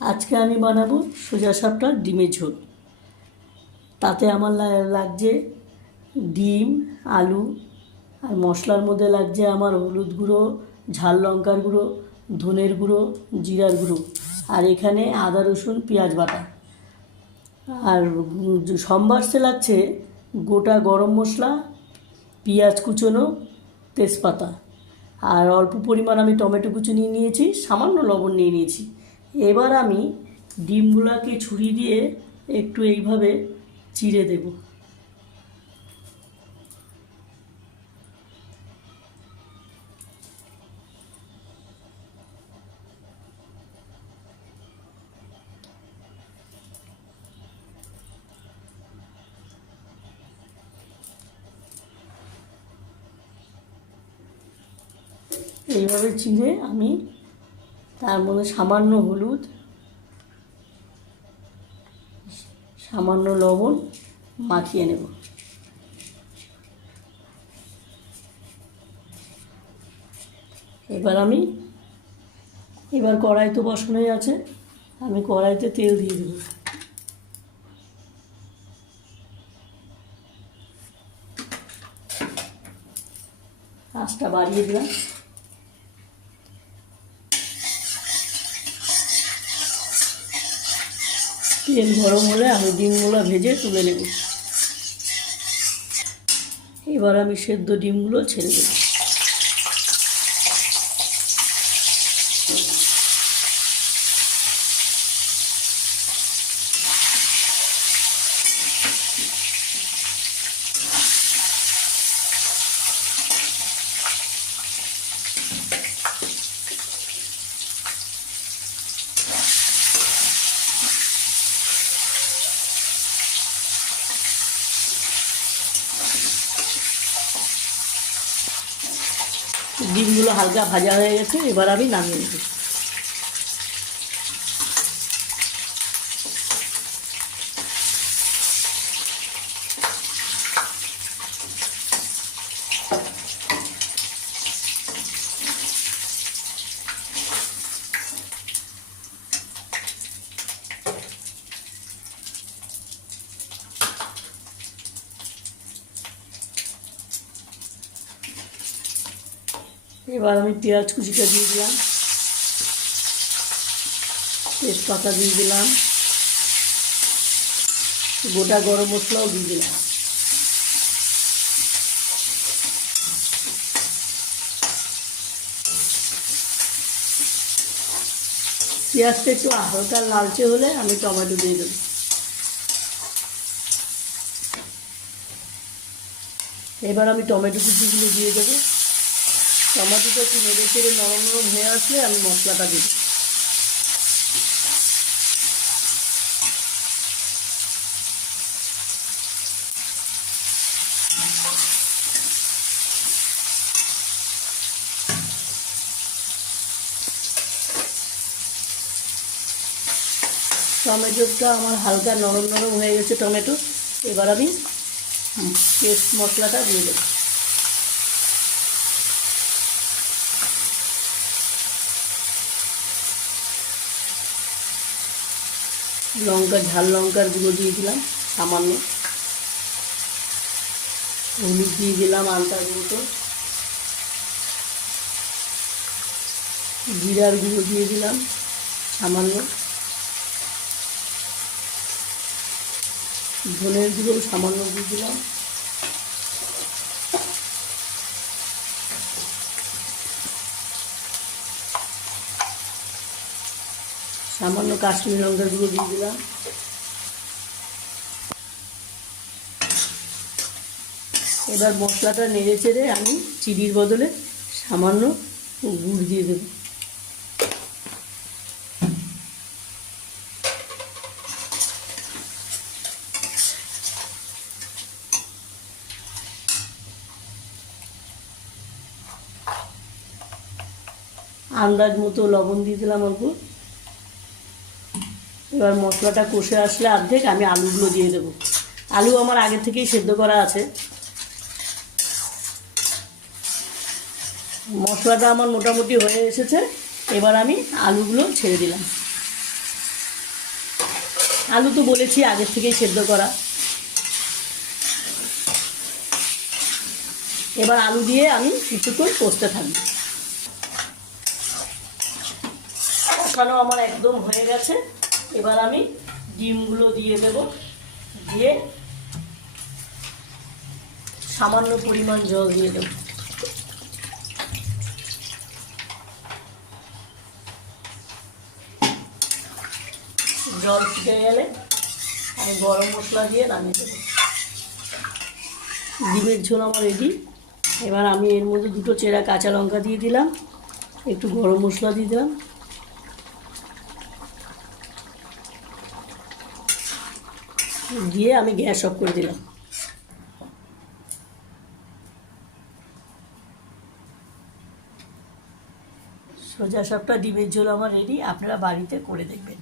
আজকে আমি বানাবো সোজা সাপটার ডিমের ঝোল। তাতে আমার লাগছে ডিম, আলু, আর মশলার মধ্যে লাগছে আমার হলুদ গুঁড়ো, ঝাল লঙ্কার গুঁড়ো, ধনের গুঁড়ো, জিরার গুঁড়ো, আর এখানে আদা, রসুন, পেঁয়াজ বাটা। আর সম্বারসে লাগছে গোটা গরম মশলা, পেঁয়াজ কুচোনো, তেজপাতা। আর অল্প পরিমাণ আমি টমেটো কুচো নিয়ে নিয়েছি, সামান্য লবণ নিয়ে নিয়েছি। এবার আমি ডিমগুলোকে ছুরি দিয়ে একটু এইভাবে চিড়ে দেব। এইভাবে চিড়ে আমি তার মধ্যে সামান্য হলুদ, সামান্য লবণ মাখিয়ে নেব। এবার আমি, এবার কড়াই তো বসানোই আছে, আমি কড়াইতে তেল দিয়ে দেবো। আঁচটা বাড়িয়ে দিলাম। তেল গরম হলে আমি ডিমগুলো ভেজে তুলে নেব। এবার আমি সেদ্ধ ডিমগুলো ছেড়ে দেব। ডিমগুলো হালকা ভাজা হয়ে গেছে এবার আমি নামিয়ে নেব এবার আমি পেঁয়াজ কুচিটা দিয়ে দিলাম। তেজপাতা দিয়ে দিলাম। গোটা গরম মশলাও দিয়ে দিলাম। পেঁয়াজটা একটু হালকা লালচে হলে আমি টমেটো দিয়ে দেবো। এবার আমি টমেটো কুচিগুলো দিয়ে দেবো। টমেটোটা একটু নেড়ে চেড়ে নরম নরম হয়ে আসলে আমি মশলাটা দিই। টমেটোটা আমার হালকা নরম নরম হয়ে গেছে টমেটো। এবার আমি পেস্ট মশলাটা দিয়ে দেবো। লঙ্কা ঝাল, লঙ্কার গুঁড়ো দিয়ে দিলাম, সামান্য। হলুদ দিয়ে দিলাম আলতা গুঁড়ো জিরার গুঁড়ো দিয়ে দিলাম, সামান্য। ধনের গুঁড়ো সামান্য দিয়ে দিলাম। সামান্য কাশ্মীর লঙ্কার গুঁড়ো দিয়ে দিলাম। এবার মশলাটা নেড়ে চেড়ে আমি চিনির বদলে সামান্য গুড় দিয়ে দেবো। আন্দাজ মতো লবণ দিয়ে দিলাম অল্প। এবার মশলাটা কষে আসলে অর্ধেক আমি আলুগুলো দিয়ে দেবো। আলু আমার আগে থেকেই সেদ্ধ করা আছে। মশলাটা আমার মোটামুটি হয়ে এসেছে। এবার আমি আলুগুলো ছেড়ে দিলাম। আলু তো বলেছি আগের থেকেই সেদ্ধ করা। এবার আলু দিয়ে আমি কিছুক্ষণ কষতে থাকব। কষানো আমার একদম হয়ে গেছে। এবার আমি ডিমগুলো দিয়ে দেব। দিয়ে সামান্য পরিমাণ জল দিয়ে দেব। জল ফুটে গেলে আমি গরম মশলা দিয়ে নামিয়ে দেবো। ডিমের ঝোল আমার রেডি এবার আমি এর মধ্যে দুটো চেরা কাঁচা লঙ্কা দিয়ে দিলাম। একটু গরম মশলা দিয়ে দিলাম। দিয়ে আমি গ্যাস অফ করে দিলাম। সোজা সবটা ডিমের ঝোল আমার রেডি আপনারা বাড়িতে করে দেখবেন।